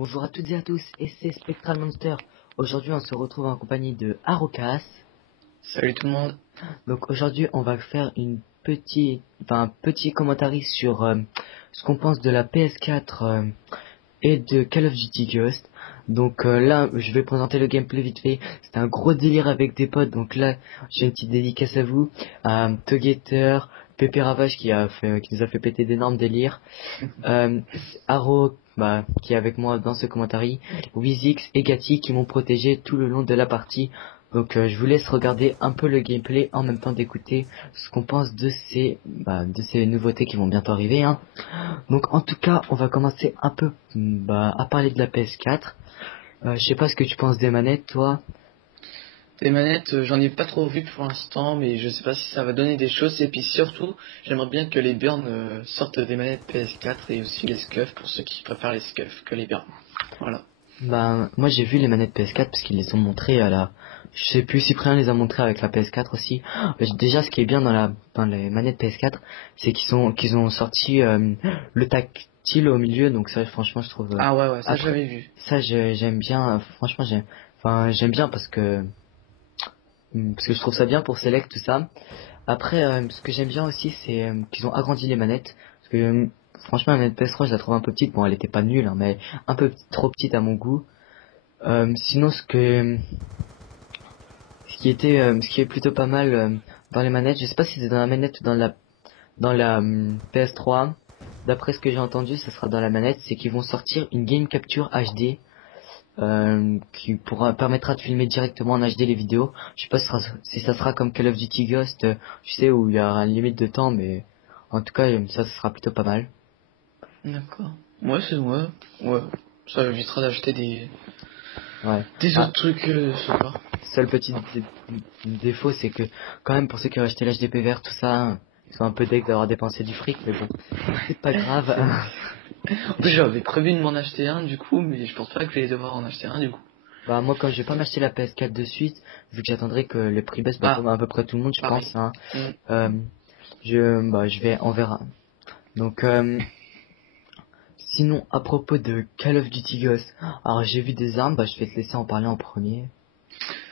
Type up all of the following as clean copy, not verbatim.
Bonjour à toutes et à tous, et c'est Spectral Monster. Aujourd'hui, on se retrouve en compagnie de Arocas. Salut tout le monde. Donc aujourd'hui, on va faire un petit commentaire sur ce qu'on pense de la PS4 et de Call of Duty Ghost. Donc là, je vais présenter le gameplay vite fait. C'est un gros délire avec des potes. Donc là, j'ai une petite dédicace à vous, à Togeter, Pépé Ravage qui nous a fait péter d'énormes délires. Euh, Aro, qui est avec moi dans ce commentaire, Wizix et Gatti qui m'ont protégé tout le long de la partie. Donc je vous laisse regarder un peu le gameplay en même temps d'écouter ce qu'on pense de ces nouveautés qui vont bientôt arriver, hein. Donc en tout cas, on va commencer un peu à parler de la PS4. Je sais pas ce que tu penses des manettes, toi. Les manettes, j'en ai pas trop vu pour l'instant, mais je sais pas si ça va donner des choses. Et puis surtout, j'aimerais bien que les burns sortent des manettes PS4 et aussi les SCUF pour ceux qui préfèrent les SCUF que les burns. Voilà. Moi j'ai vu les manettes PS4 parce qu'ils les ont montrées à la... Je sais plus, Cyprien les a montrées avec la PS4 aussi. Déjà, ce qui est bien dans les manettes PS4, c'est qu'ils ont sorti le tactile au milieu, donc ça franchement je trouve... Ah ouais, ça Après, j'avais vu. ça j'aime bien, franchement j'aime bien parce que je trouve ça bien pour select tout ça. Après, ce que j'aime bien aussi, c'est qu'ils ont agrandi les manettes. Parce que franchement, la manette PS3, je la trouve un peu petite. Bon, elle était pas nulle, hein, mais un peu trop petite à mon goût. Sinon, ce qui est plutôt pas mal dans les manettes, je sais pas si c'est dans la manette ou dans la PS3. D'après ce que j'ai entendu, ça sera dans la manette, c'est qu'ils vont sortir une game capture HD permettra de filmer directement en HD les vidéos. Je sais pas si ça sera comme Call of Duty Ghost, tu sais, où il y a une limite de temps, mais en tout cas, ça sera plutôt pas mal. D'accord. Ouais, c'est ouais. Ça évitera d'acheter Ouais. des Ah, autres trucs ce soir. seul petit défaut, c'est que quand même pour ceux qui ont acheté l'HDP vert, tout ça, hein, ils sont un peu deg d'avoir dépensé du fric, mais bon, c'est pas grave. C'est vrai. En plus, j'avais prévu de m'en acheter un du coup, mais je pense pas que je vais devoir en acheter un du coup. Bah moi, comme je vais pas m'acheter la PS4 de suite, vu que j'attendrai que les prix baissent, Ah, comme à peu près tout le monde, je pense, pareil. hein, Mm. euh, on verra. Donc, sinon, à propos de Call of Duty Ghost, alors j'ai vu des armes, je vais te laisser en parler en premier.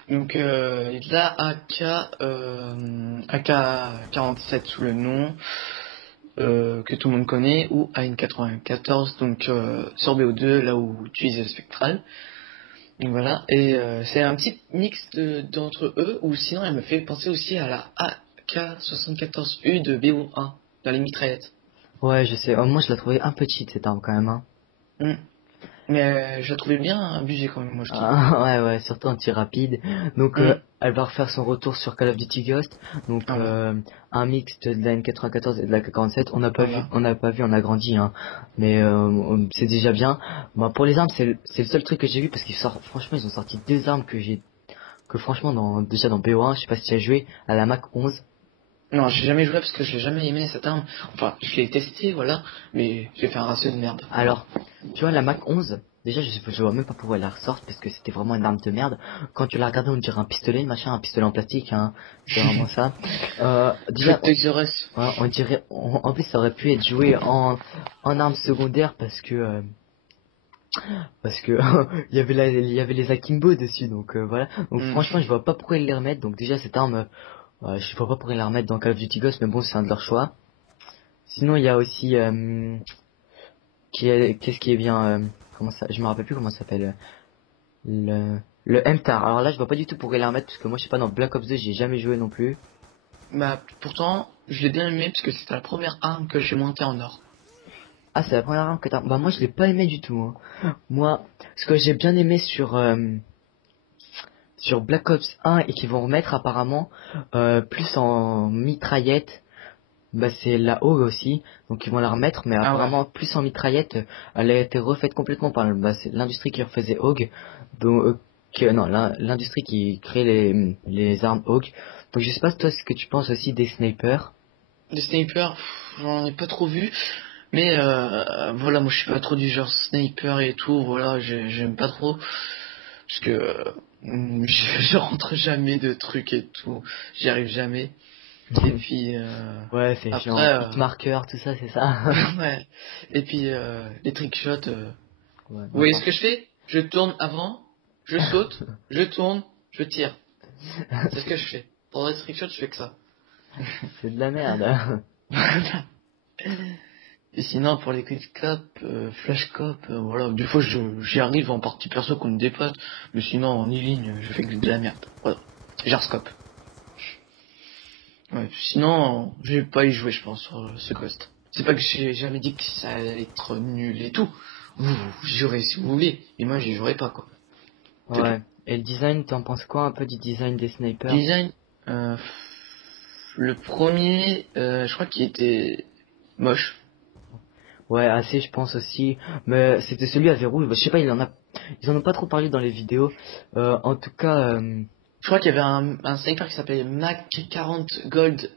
Donc la AK-47 sous le nom que tout le monde connaît, ou AN-94, donc sur BO2, là où tu utilises le spectral. Donc voilà, et c'est un petit mix d'entre eux, ou sinon elle me fait penser aussi à la AK-74U de BO1, dans les mitraillettes. Ouais, je sais. Moi, je la trouvais un peu cheat cette arme quand même, hein. Hmm. Mais je la trouvais bien abusée quand même, moi je trouve. Ah, ouais, ouais, surtout en tir rapide. Donc, Hmm. elle va refaire son retour sur Call of Duty Ghost. Donc, Voilà, un mix de la N94 et de la K47. voilà. On a grandi, hein. Mais c'est déjà bien. Moi, pour les armes, c'est le seul truc que j'ai vu parce franchement, ils ont sorti deux armes que franchement, déjà dans BO1, je sais pas si tu as joué à la Mac 11. Non, j'ai jamais joué parce que je l'ai jamais aimé cette arme. Enfin, je l'ai testé, voilà, mais j'ai fait un ratio de merde, voilà. Alors, tu vois, la Mac 11, déjà, je vois même pas pourquoi elle la ressorte, parce que c'était vraiment une arme de merde. Quand tu la regardais, on dirait un pistolet, machin, un pistolet en plastique, hein. C'est vraiment ça. Déjà, Truc Toys R Us. on dirait, en plus, ça aurait pu être joué en arme secondaire parce que il y avait les Akimbo dessus, donc voilà. Donc Hmm. franchement, je vois pas pourquoi ils les remettent. Donc déjà, cette arme, je vois pas pourquoi ils la remettent dans Call of Duty Ghost, mais bon, c'est un de leurs choix. Sinon, il y a aussi, qu'est-ce qui est bien, comment ça, je me rappelle plus comment ça s'appelle, le MTAR. Alors là, je vois pas du tout pourquoi les remettre, parce que moi, je sais pas, dans Black Ops 2, j'ai jamais joué non plus. Bah, pourtant, je l'ai bien aimé parce que c'était la première arme que j'ai montée en or. Ah, c'est la première arme que t'as. Bah, moi, je l'ai pas aimé du tout, hein. Moi, ce que j'ai bien aimé sur Black Ops 1 et qu'ils vont remettre apparemment, plus en mitraillette, c'est la Hogue aussi, donc ils vont la remettre, mais Ah ouais. apparemment plus en mitraillette, elle a été refaite complètement par c'est l'industrie qui refaisait Hogue, donc non, l'industrie qui crée les armes Hogue. Donc je sais pas toi ce que tu penses aussi des snipers. Des snipers, j'en ai pas trop vu. Mais voilà, moi je suis pas trop du genre sniper et tout, voilà, j'aime pas trop. Parce que je rentre jamais de trucs et tout, j'y arrive jamais. Et puis Ouais, c'est chiant. après, Hitmarker, tout ça, c'est ça. ouais. Et puis les trickshots, Ouais, Vous voyez ce n'importe. que je fais? Je tourne avant, je saute, je tourne, je tire. C'est ce que je fais. Pour Restriction, je fais que ça. C'est de la merde. Voilà. Et sinon, pour les quick cop, flash cop, voilà, des fois j'y arrive en partie perso contre des potes, mais sinon en e-ligne, je fais que de la merde. Voilà. Jarscope. Ouais, sinon, je vais pas y jouer, je pense, sur ce Ghost. C'est pas que j'ai jamais dit que ça allait être nul et tout. Vous jouerez si vous voulez, et moi j'y jouerai pas, quoi. C'est tout. Ouais. Et le design, t'en penses quoi un peu du design des snipers? Design, euh, le premier, je crois qu'il était moche. Ouais, assez, je pense aussi. Mais c'était celui à verrou. Je sais pas, ils en ont pas trop parlé dans les vidéos. En tout cas, Je crois qu'il y avait un sniper qui s'appelait Mac 40 Gold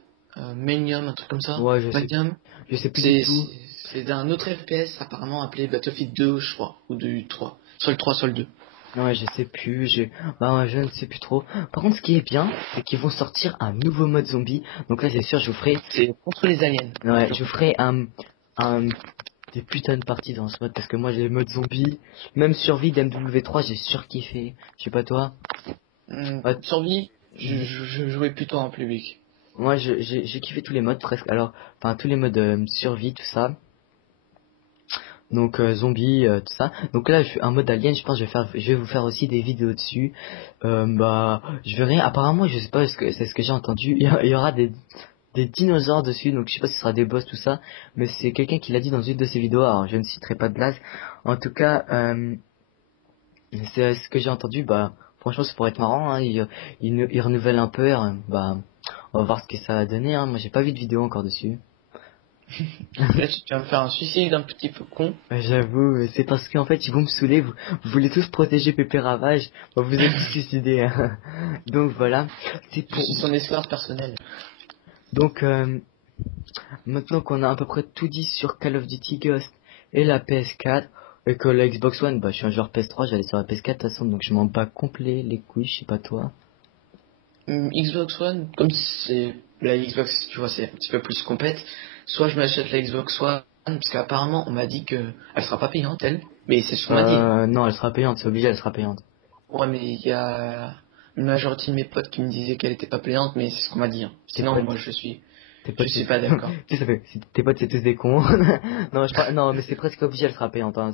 Manium, un truc comme ça. ouais, Magnum. je sais plus du C'est tout. c'est d'un autre FPS apparemment appelé Battlefield 2, je crois, ou du 3. Soit le 3, soit le 2. Ouais, je sais plus. Bah, ouais, je ne sais plus trop. Par contre, ce qui est bien, c'est qu'ils vont sortir un nouveau mode zombie. Donc là, c'est sûr, je vous ferai, C'est contre les aliens. ouais, je vous ferai un, des putains de parties dans ce mode parce que moi, j'ai le mode zombie, même survie d'MW3, j'ai surkiffé. Je sais pas toi. Ouais, Survie, je jouais plutôt en public. moi, j'ai kiffé tous les modes presque. Alors, enfin, tous les modes survie, tout ça. Donc zombie, tout ça. Donc là, je fais un mode alien. Je pense que je vais vous faire aussi des vidéos dessus. Bah, je verrai. Apparemment, je sais pas, c'est ce que j'ai entendu. Il y aura des dinosaures dessus. Donc je sais pas si ce sera des boss tout ça. Mais c'est quelqu'un qui l'a dit dans une de ses vidéos. Alors je ne citerai pas de blague. En tout cas, c'est ce que j'ai entendu. Bah, franchement, ça pourrait être marrant. Hein. Il renouvelle un peu. Bah, on va voir ce que ça va donner. Hein. Moi, j'ai pas vu de vidéo encore dessus. Là, tu vas me faire un suicide un petit peu con. Ouais, j'avoue, c'est parce qu'en fait, ils vont me saouler, vous voulez tous protéger Pépé Ravage, bah, vous êtes tous suicidés. Hein. Donc voilà, c'est Je pour... suis son esclave personnel. Donc maintenant qu'on a à peu près tout dit sur Call of Duty Ghost et la PS4, et que la Xbox One, bah je suis un joueur PS3, j'allais sur la PS4 de toute façon, donc je m'en bats complet les couilles, je sais pas toi. Xbox One, comme c'est la Xbox, tu vois, c'est un petit peu plus compète. Soit je m'achète la Xbox One, parce qu'apparemment on m'a dit que elle sera pas payante, elle. Mais c'est ce qu'on m'a dit. Non, elle sera payante, c'est obligé, elle sera payante. Ouais, mais il y a une majorité de mes potes qui me disaient qu'elle était pas payante, mais c'est ce qu'on m'a dit. Hein. Tes Sinon, potes, moi tes je potes, suis pas d'accord. tu sais, ça fait, tes potes c'est tous des cons. Non, non, mais c'est presque obligé, elle sera payante. Hein.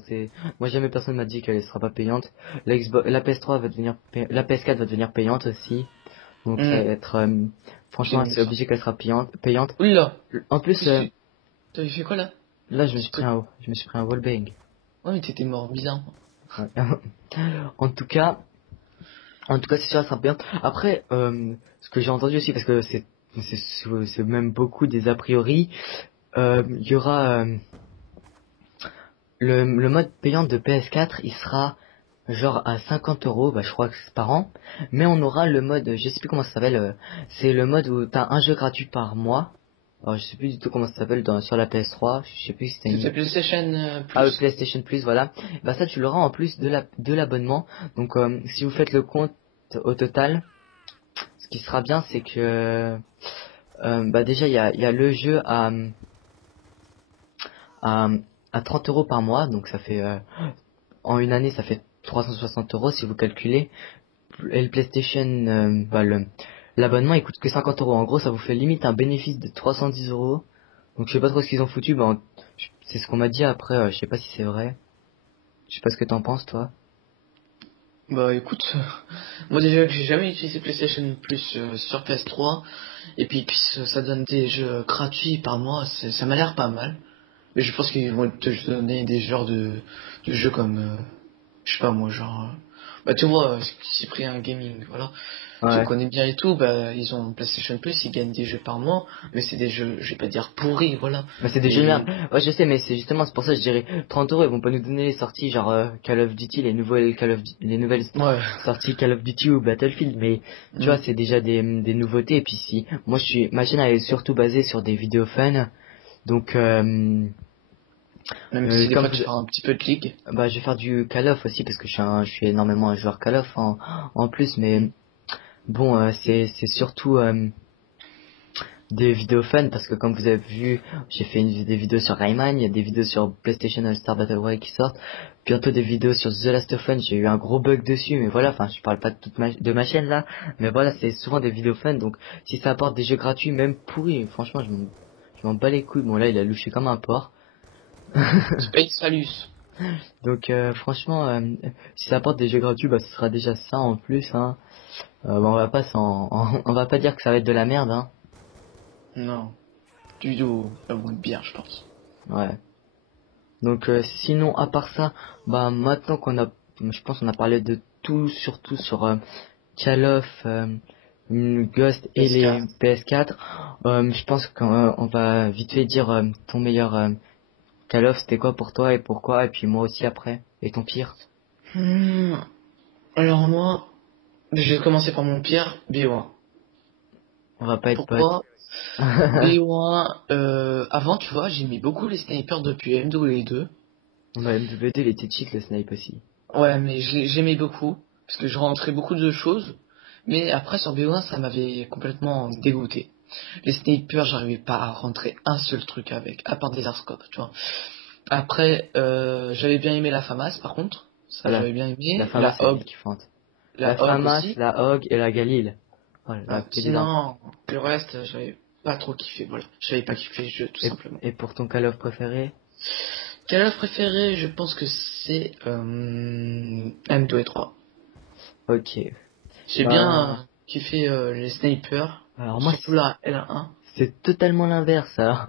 Moi jamais personne m'a dit qu'elle sera pas payante. La PS3 va devenir, la PS4 va devenir payante aussi. Donc ça va être, C'est franchement, mieux c'est ça. obligé qu'elle sera payante. Oula, En plus, qu'est-ce que t'avais fait quoi là? là, je me suis pris un wallbang. Ouais, mais t'étais mort bizarre. Ouais. En tout cas, c'est sûr, elle sera payante. Après, ce que j'ai entendu aussi, parce que c'est même beaucoup des a priori, il y aura le mode payant de PS4, il sera genre à 50 €, bah je crois que c'est par an, mais on aura le mode, je sais plus comment ça s'appelle, c'est le mode où t'as un jeu gratuit par mois. Alors je sais plus du tout comment ça s'appelle sur la PS3, je sais plus si c'était C'était une... PlayStation Ah oui, Plus. PlayStation Plus, voilà. Bah ça tu l'auras en plus de l'abonnement. Donc si vous faites le compte au total, ce qui sera bien c'est que bah déjà il y a le jeu à, à 30 € par mois, donc ça fait en une année ça fait 360 € si vous calculez. Et le PlayStation, bah, l'abonnement il coûte que 50 €. En gros, ça vous fait limite un bénéfice de 310 €. Donc je sais pas trop ce qu'ils ont foutu, bah, c'est ce qu'on m'a dit après, je sais pas si c'est vrai. Je sais pas ce que t'en penses toi. Bah écoute, moi déjà que j'ai jamais utilisé PlayStation Plus sur PS3, et puis ça donne des jeux gratuits par mois, ça m'a l'air pas mal. Mais je pense qu'ils vont te donner des genres de jeux comme, je sais pas moi, genre, bah tu vois, Cyprien Gaming, voilà, tu le Ouais. connais bien et tout, bah ils ont PlayStation Plus, ils gagnent des jeux par mois, mais c'est des jeux, je vais pas dire pourris, voilà. Bah c'est des jeux de Mais merde. Ouais, je sais, mais c'est pour ça que je dirais 30 €, ils vont pas nous donner les sorties genre Call of Duty, les nouvelles ouais. sorties Call of Duty ou Battlefield, mais tu vois, Mm. c'est déjà des nouveautés. Et puis si, ma chaîne elle est surtout basée sur des vidéos fun, donc Même si des comme fois tu fais un petit peu de ligue. bah, je vais faire du Call of aussi parce que je suis énormément un joueur Call of en plus, mais bon, c'est surtout des vidéos fun, parce que comme vous avez vu, j'ai fait des vidéos sur Rayman, il y a des vidéos sur PlayStation All Star Battle Royale qui sortent, bientôt des vidéos sur The Last of Us, j'ai eu un gros bug dessus, mais voilà, enfin je parle pas de ma chaîne là, mais voilà, c'est souvent des vidéos fun, donc si ça apporte des jeux gratuits, même pourris, franchement je m'en bats les couilles. Bon là il a louché comme un porc. Space Salus. Donc franchement, si ça apporte des jeux gratuits, bah ce sera déjà ça en plus, hein. Bah, on va pas on va pas dire que ça va être de la merde, hein. Non. Du vidéo, ça vaut bien, je pense. Ouais. Donc sinon à part ça, bah maintenant qu'on a, je pense qu'on a parlé de tout, surtout sur Call of, Ghost et les PS4. PS4. Je pense qu'on va vite fait dire ton meilleur Call of c'était quoi pour toi et pourquoi, et puis moi aussi après, et ton pire. Hmm. Alors moi, je vais commencer par mon pire, BO1. On va pas être potes. Pourquoi? BO1, avant, tu vois, j'aimais beaucoup les snipers depuis MW2. Bah MW2 il était cheat le snipe aussi. Ouais, mais j'aimais beaucoup, parce que je rentrais beaucoup de choses. Mais après, sur BO1, ça m'avait complètement dégoûté. Les snipers, j'arrivais pas à rentrer un seul truc avec, à part des airscopes, tu vois. Après, j'avais bien aimé la FAMAS, par contre. Ça, Voilà. j'avais bien La aimé. FAMAS La elle est HOG, kiffante. La la HOG FAMAS, aussi. la HOG et la Galil. Voilà, que des dingues. Sinon, le reste, j'avais pas trop kiffé, voilà. J'avais pas kiffé le jeu, tout Et, simplement. et pour ton Call of préféré? Quel œuvre préféré? Je pense que c'est M2 et 3. Ok. J'ai bien Bah, kiffé les snipers, alors moi, surtout la L1. c'est totalement l'inverse. Alors,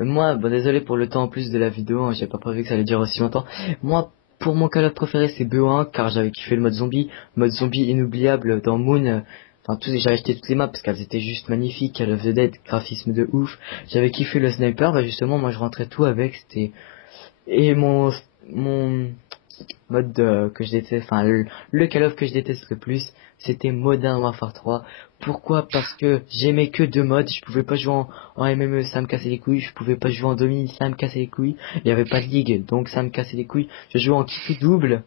moi, bon, désolé pour le temps en plus de la vidéo, hein, j'ai pas prévu que ça allait durer aussi longtemps. Moi, pour mon Call of préféré, c'est BO1, car j'avais kiffé le mode zombie inoubliable dans Moon. Enfin, j'ai acheté toutes les maps parce qu'elles étaient juste magnifiques. Call of the Dead, graphisme de ouf. J'avais kiffé le sniper, bah justement, moi je rentrais tout avec. C'était et mon mode que je déteste, enfin le Call of que je déteste le plus, c'était Modern Warfare 3. Pourquoi? Parce que j'aimais que deux modes, je pouvais pas jouer en MME, ça me cassait les couilles, je pouvais pas jouer en Domi, ça me cassait les couilles, il y avait pas de ligue, donc ça me cassait les couilles. Je jouais en kit ou double,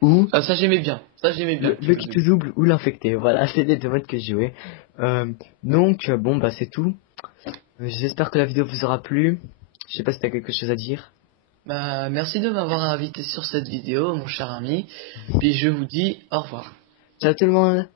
ou Ah, ça j'aimais bien. Ça j'aimais bien. le kit ou double, ou l'infecté, voilà, c'est les deux modes que je jouais. Donc bon bah c'est tout. J'espère que la vidéo vous aura plu, je sais pas si t'as quelque chose à dire. Bah, merci de m'avoir invité sur cette vidéo, mon cher ami. Puis je vous dis au revoir. Ciao tout le monde.